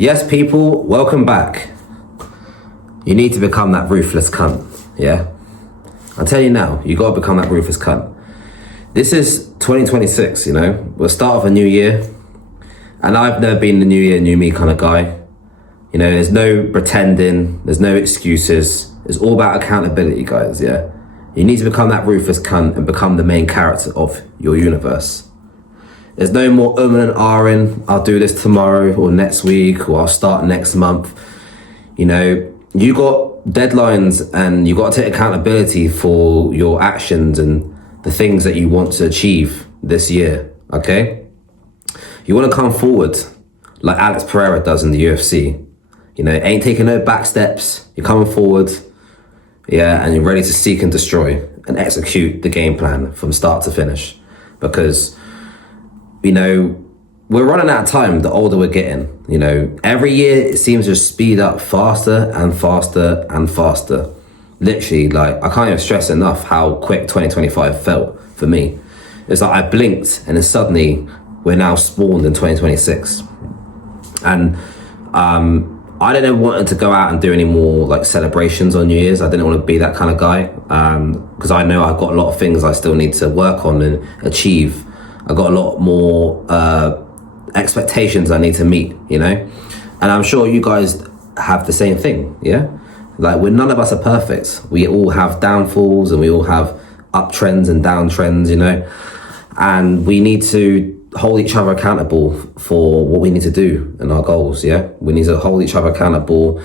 Yes, people, welcome back. You need to become that ruthless cunt, yeah? I'll tell you now, you gotta become that ruthless cunt. This is 2026, you know? We're the start of a new year. And I've never been the new year, new me kind of guy. You know, there's no pretending, there's no excuses. It's all about accountability, guys, yeah? You need to become that ruthless cunt and become the main character of your universe. There's no more and ahhing, I'll do this tomorrow or next week or I'll start next month. You know, you got deadlines and you got to take accountability for your actions and the things that you want to achieve this year, okay? You want to come forward like Alex Pereira does in the UFC. You know, ain't taking no back steps, you're coming forward, yeah, and you're ready to seek and destroy and execute the game plan from start to finish. Because you know, we're running out of time the older we're getting. You know, every year it seems to speed up faster and faster and faster. Literally, like, I can't even stress enough how quick 2025 felt for me. It's like I blinked and then suddenly we're now spawned in 2026. And I didn't want to go out and do any more like celebrations on New Year's. I didn't want to be that kind of guy because I know I've got a lot of things I still need to work on and achieve. I've got a lot more expectations I need to meet, you know? And I'm sure you guys have the same thing, yeah? Like, none of us are perfect. We all have downfalls and we all have uptrends and downtrends, you know? And we need to hold each other accountable for what we need to do and our goals, yeah? We need to hold each other accountable,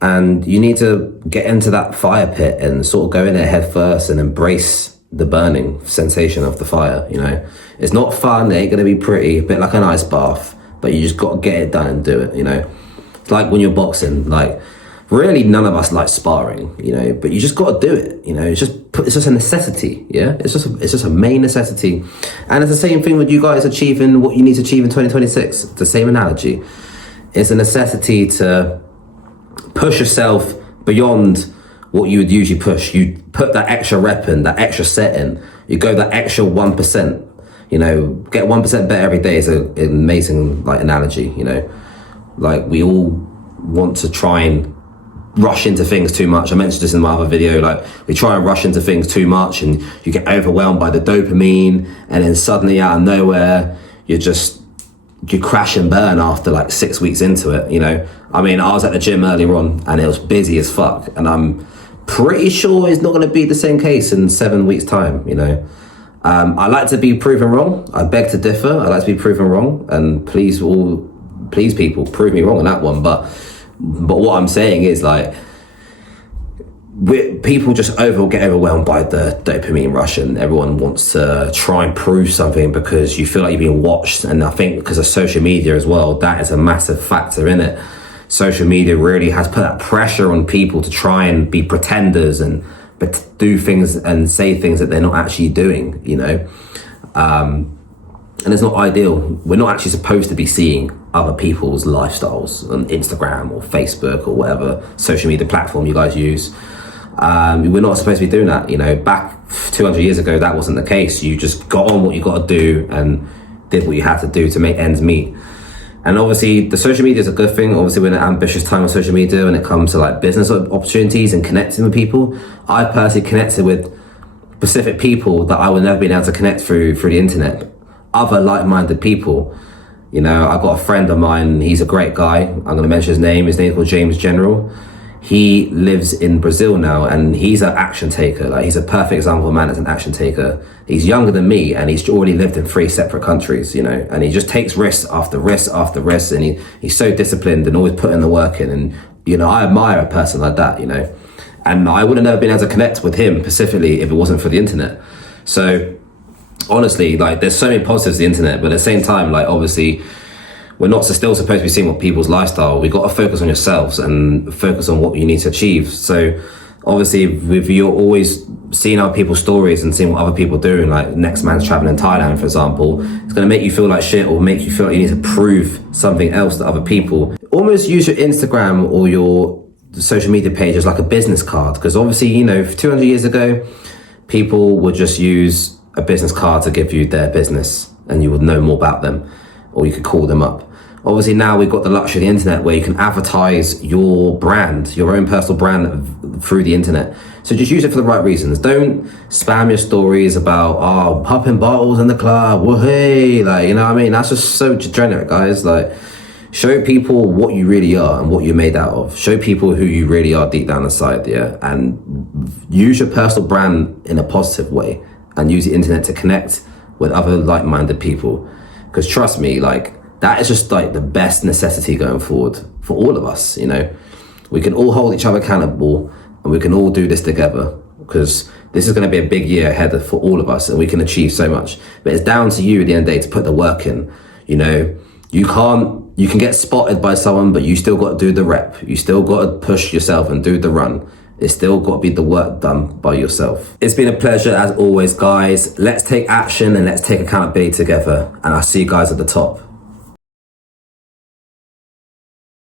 and you need to get into that fire pit and sort of go in there head first and embrace the burning sensation of the fire, you know? It's not fun, it ain't gonna be pretty, a bit like an ice bath, but you just gotta get it done and do it, you know? It's like when you're boxing, like, really none of us like sparring, you know, but you just gotta do it, you know? It's just a necessity, yeah? It's just a main necessity. And it's the same thing with you guys achieving what you need to achieve in 2026, the same analogy. It's a necessity to push yourself beyond what you would usually push. You put that extra rep in, that extra set in, you go that extra 1%, you know, get 1% better every day is an amazing like analogy, you know? Like, we all want to try and rush into things too much. I mentioned this in my other video, like, we try and rush into things too much and you get overwhelmed by the dopamine, and then suddenly out of nowhere, you crash and burn after like 6 weeks into it, you know? I mean, I was at the gym earlier on and it was busy as fuck, and I'm pretty sure it's not going to be the same case in 7 weeks time, you know? I like to be proven wrong. I beg to differ. I like to be proven wrong, and please people, prove me wrong on that one. But what I'm saying is, like, people just get overwhelmed by the dopamine rush, and everyone wants to try and prove something because you feel like you're being watched. And I think because of social media as well, that is a massive factor in it. Social media really has put that pressure on people to try and be pretenders and do things and say things that they're not actually doing, you know? And it's not ideal. We're not actually supposed to be seeing other people's lifestyles on Instagram or Facebook or whatever social media platform you guys use. We're not supposed to be doing that, you know? Back 200 years ago, that wasn't the case. You just got on what you got to do and did what you had to do to make ends meet. And obviously, the social media is a good thing. Obviously, we're in an ambitious time on social media when it comes to like business opportunities and connecting with people. I personally connected with specific people that I would never been able to connect through the internet. Other like-minded people. You know, I've got a friend of mine, he's a great guy. I'm going to mention his name. His name's called James General. He lives in Brazil now, and he's an action taker. Like, he's a perfect example of a man that's an action taker. He's younger than me, and he's already lived in 3 separate countries, you know, and he just takes risk after risk after risk, and he's so disciplined and always putting the work in. And, you know, I admire a person like that, you know, and I would have never been able to connect with him specifically if it wasn't for the internet. So honestly, like, there's so many positives to the internet, but at the same time, like, obviously, we're not still supposed to be seeing what people's lifestyle. We got to focus on yourselves and focus on what you need to achieve. So obviously, if you're always seeing other people's stories and seeing what other people are doing, like next man's traveling in Thailand, for example, it's going to make you feel like shit or make you feel like you need to prove something else to other people. Almost use your Instagram or your social media page as like a business card. Because obviously, you know, 200 years ago, people would just use a business card to give you their business and you would know more about them, or you could call them up. Obviously now we've got the luxury of the internet where you can advertise your brand, your own personal brand through the internet. So just use it for the right reasons. Don't spam your stories about, oh, popping bottles in the club, woohoo, like, you know what I mean? That's just so generic, guys. Like, show people what you really are and what you're made out of. Show people who you really are deep down inside, yeah? And use your personal brand in a positive way and use the internet to connect with other like-minded people. Because trust me, like, that is just like the best necessity going forward for all of us, you know? We can all hold each other accountable and we can all do this together, because this is going to be a big year ahead for all of us and we can achieve so much. But it's down to you at the end of the day to put the work in, you know? You can get spotted by someone, but you still got to do the rep. You still got to push yourself and do the run. It's still got to be the work done by yourself. It's been a pleasure as always, guys. Let's take action and let's take accountability together. And I'll see you guys at the top.